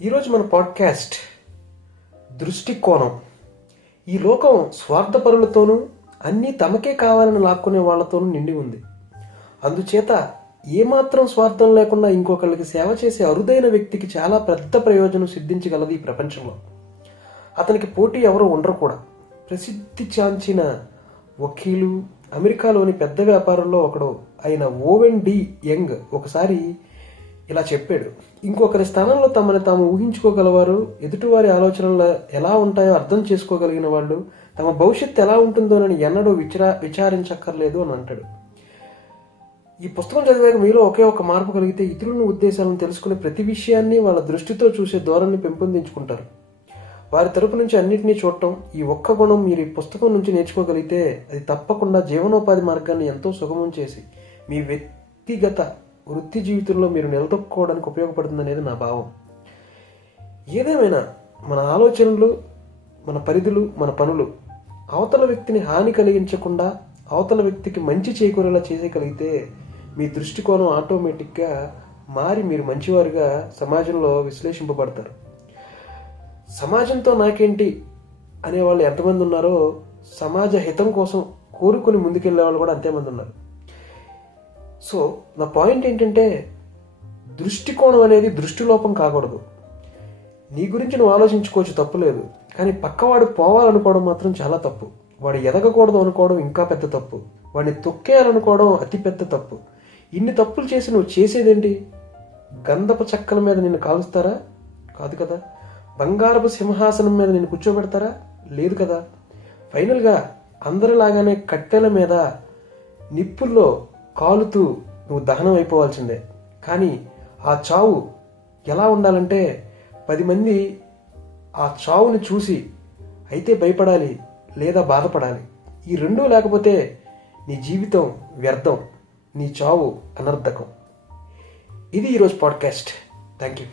ఈరోజు మన పాడ్కాస్ట్ దృష్టికోణం. ఈ లోకం స్వార్థపరులతోనూ అన్నీ తమకే కావాలని లాక్కునే వాళ్లతోనూ నిండి ఉంది. అందుచేత ఏమాత్రం స్వార్థం లేకుండా ఇంకొకరికి సేవ చేసే అరుదైన వ్యక్తికి చాలా పెద్ద ప్రయోజనం సిద్ధించగలదు ఈ ప్రపంచంలో. అతనికి పోటీ ఎవరో ఉండరు కూడా. ప్రసిద్ధి చాంచిన వకీలు, అమెరికాలోని పెద్ద వ్యాపారంలో ఒకడు అయిన ఓవెన్ డి యంగ్ ఒకసారి ఇలా చెప్పాడు: ఇంకొకరి స్థానంలో తమని తాము ఊహించుకోగలవారు, ఎదుటివారి ఆలోచనలు ఎలా ఉంటాయో అర్థం చేసుకోగలిగిన వాళ్ళు తమ భవిష్యత్తు ఎలా ఉంటుందోనని ఎన్నడూ విచారించక్కర్లేదు అని అంటాడు. ఈ పుస్తకం చదివాక మీలో ఒకే ఒక మార్పు కలిగితే ఇతరుల ఉద్దేశాలను తెలుసుకునే ప్రతి విషయాన్ని వాళ్ళ దృష్టితో చూసే ధోరణిని పెంపొందించుకుంటారు. వారి తరపు నుంచి అన్నింటినీ చూడటం, ఈ ఒక్క గుణం మీరు ఈ పుస్తకం నుంచి నేర్చుకోగలిగితే అది తప్పకుండా జీవనోపాధి మార్గాన్ని ఎంతో సుగమం చేసి మీ వ్యక్తిగత వృత్తి జీవితంలో మీరు నిలదొక్కుకోవడానికి ఉపయోగపడుతుంది అనేది నా భావం. ఏదేమైనా మన ఆలోచనలు, మన పరిధులు, మన పనులు అవతల వ్యక్తిని హాని కలిగించకుండా అవతల వ్యక్తికి మంచి చేకూరేలా చేసేయగలిగితే మీ దృష్టికోణం ఆటోమేటిక్గా మారి మీరు మంచివారుగా సమాజంలో విశ్లేషింపబడతారు. సమాజంతో నాకేంటి అనేవాళ్ళు ఎంతమంది ఉన్నారో సమాజ హితం కోసం కోరుకుని ముందుకెళ్లే వాళ్ళు కూడా అంతేమంది ఉన్నారు. సో నా పాయింట్ ఏంటంటే, దృష్టికోణం అనేది దృష్టిలోపం కాకూడదు. నీ గురించి నువ్వు ఆలోచించుకోవచ్చు, తప్పులేదు. కానీ పక్కవాడు పోవాలనుకోవడం మాత్రం చాలా తప్పు. వాడు ఎదగకూడదు అనుకోవడం ఇంకా పెద్ద తప్పు. వాడిని తొక్కేయాలనుకోవడం అతి పెద్ద తప్పు. ఇన్ని తప్పులు చేసి నువ్వు చేసేదేంటి? గంధపు చెక్కల మీద నిన్ను కాలుస్తారా? కాదు కదా. బంగారపు సింహాసనం మీద నిన్ను కూర్చోబెడతారా? లేదు కదా. ఫైనల్గా అందరిలాగానే కట్టెల మీద నిప్పుల్లో కాలుతూ నువ్వు దహనం అయిపోవాల్సిందే. కానీ ఆ చావు ఎలా ఉండాలంటే 10 మంది ఆ చావుని చూసి అయితే భయపడాలి లేదా బాధపడాలి. ఈ రెండూ లేకపోతే నీ జీవితం వ్యర్థం, నీ చావు అనర్థకం. ఇది ఈరోజు పాడ్కాస్ట్. Thank you.